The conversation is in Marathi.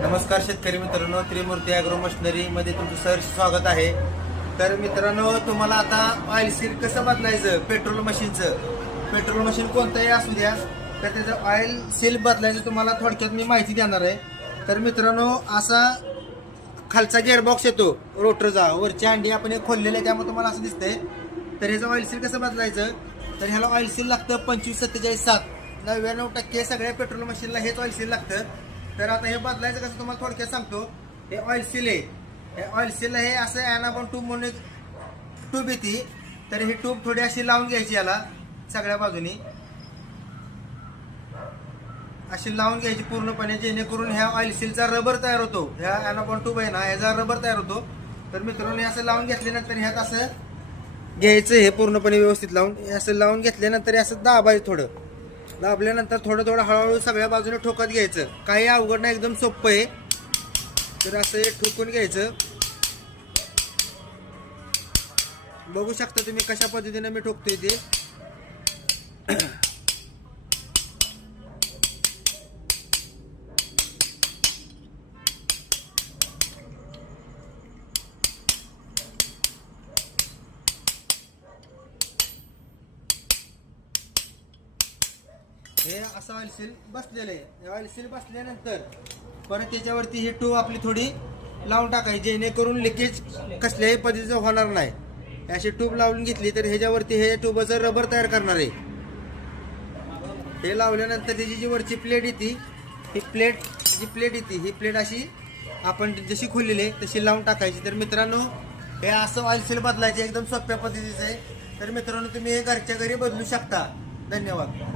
नमस्कार शेतकरी मित्रांनो, त्रिमूर्ती ॲग्रो मशिनरी मध्ये तुमचं सहर्ष स्वागत आहे. तर मित्रांनो, तुम्हाला आता ऑइल सील कसं बदलायचं, पेट्रोल मशीन कोणतंही असू द्या, तर त्याचं ऑइल सील बदलायचं तुम्हाला थोडक्यात मी माहिती देणार आहे. तर मित्रांनो, असा खालचा गिअरबॉक्स येतो रोटरचा, वरची अंडी आपण एक खोललेली आहे, त्यामुळे तुम्हाला असं दिसतंय. तर ह्याचं ऑइल सील कसं बदलायचं, तर ह्याला ऑइल सील लागतं 2547. 99% सगळ्या पेट्रोल मशीनला हेच ऑइल सील लागतं. तर आता हे बदलायचं कसं तुम्हाला थोडक्यात सांगतो. हे ऑइल सील आहे, हे ऑइल सील हे असं ॲनाबॉन ट्यूब म्हणून एक ट्यूब येते. तर ही ट्यूब थोडी अशी लावून घ्यायची, याला सगळ्या बाजूनी अशी लावून घ्यायची पूर्णपणे, जेणेकरून ह्या ऑइल सीलचा रबर तयार होतो. ह्या ॲनाबॉन ट्यूब आहे ना, ह्याचा रबर तयार होतो. तर मित्रांनो, हे असं लावून घेतल्यानंतर ह्यात असं घ्यायचं, हे पूर्णपणे व्यवस्थित लावून असं लावून घेतल्यानंतर असं दाबायचं. थोडं दाबल्यानंतर थोडं हळूहळू सगळ्या बाजूने ठोकत घ्यायचं. काही अवघड नाही, एकदम सोपं आहे. तर असं हे ठोकून घ्यायचं. बघू शकता तुम्ही कशा पद्धतीने मी ठोकतोय ते. हे असं ऑइल सील बसलेलं आहे. ऑइल सील बसल्यानंतर परत त्याच्यावरती ही ट्यूब आपली थोडी लावून टाकायची, जेणेकरून लिकेज कसल्याही पद्धतीचं होणार नाही. अशी ट्यूब लावून घेतली तर ह्याच्यावरती हे ट्यूबचं रबर तयार करणार आहे. हे लावल्यानंतर त्याची जी वरची प्लेट येते, ही प्लेट येते, ही प्लेट अशी आपण जशी खोललेली आहे तशी लावून टाकायची. तर मित्रांनो, हे असं ऑइल सील बदलायचे एकदम सोप्या पद्धतीचं आहे. तर मित्रांनो, तुम्ही हे घरच्या घरी बदलू शकता. धन्यवाद.